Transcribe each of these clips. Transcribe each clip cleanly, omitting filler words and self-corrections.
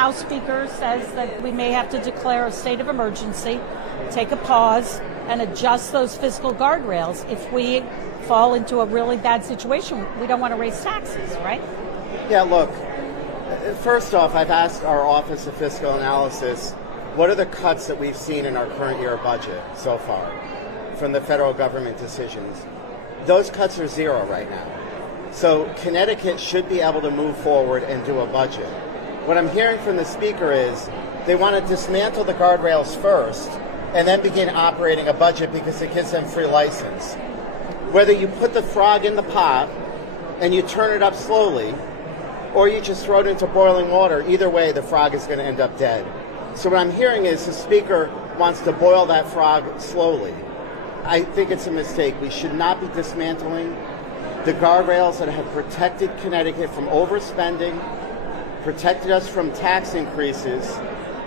House Speaker says that we may have to declare a state of emergency, take a pause, and adjust those fiscal guardrails if we fall into a really bad situation. We don't want to raise taxes, right? Yeah, look, first off, I've asked our Office of Fiscal Analysis, what are the cuts that we've seen in our current year budget so far from the federal government decisions? Those cuts are zero right now. So Connecticut should be able to move forward and do a budget. What I'm hearing from the Speaker is they want to dismantle the guardrails first and then begin operating a budget because it gives them free license. Whether you put the frog in the pot and you turn it up slowly, or you just throw it into boiling water, either way the frog is going to end up dead. So what I'm hearing is the Speaker wants to boil that frog slowly. I think it's a mistake. We should not be dismantling the guardrails that have protected Connecticut from overspending, protected us from tax increases.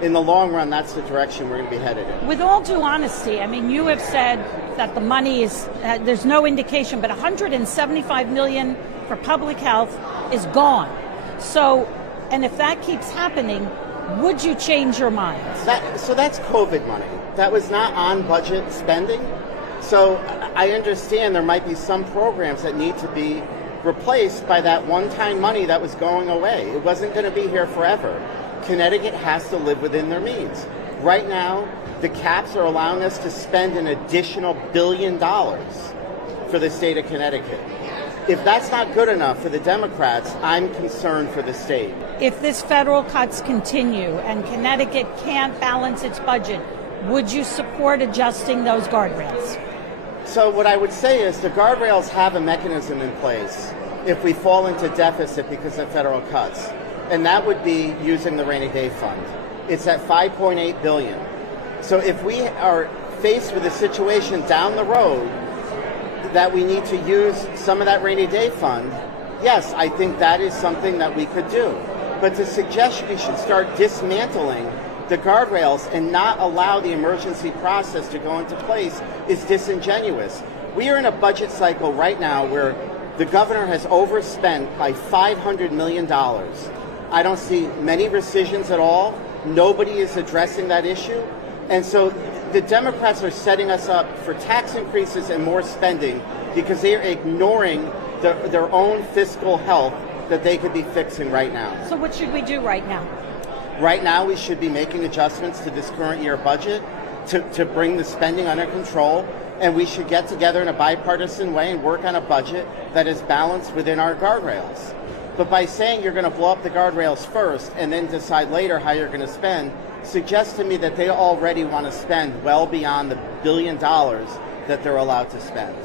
In the long run, that's the direction we're going to be headed in. With all due honesty, I mean, you have said that the money is, there's no indication, but $175 million for public health is gone. So, and if that keeps happening, would you change your mind? So that's COVID money. That was not on budget spending. So I understand there might be some programs that need to be replaced by that one-time money that was going away. It wasn't going to be here forever. Connecticut has to live within their means. Right now, the caps are allowing us to spend an additional $1 billion for the state of Connecticut. If that's not good enough for the Democrats, I'm concerned for the state. If this federal cuts continue and Connecticut can't balance its budget, would you support adjusting those guardrails? So what I would say is the guardrails have a mechanism in place if we fall into deficit because of federal cuts, and that would be using the rainy day fund. It's at $5.8 billion. So if we are faced with a situation down the road that we need to use some of that rainy day fund, yes, I think that is something that we could do. But to suggest we should start dismantling the guardrails and not allow the emergency process to go into place is disingenuous. We are in a budget cycle right now where the governor has overspent by $500 million. I don't see many rescissions at all. Nobody is addressing that issue. And so the Democrats are setting us up for tax increases and more spending because they are ignoring their own fiscal health that they could be fixing right now. So what should we do right now? Right now, we should be making adjustments to this current year budget to bring the spending under control, and we should get together in a bipartisan way and work on a budget that is balanced within our guardrails. But by saying you're going to blow up the guardrails first and then decide later how you're going to spend suggests to me that they already want to spend well beyond the $1 billion that they're allowed to spend.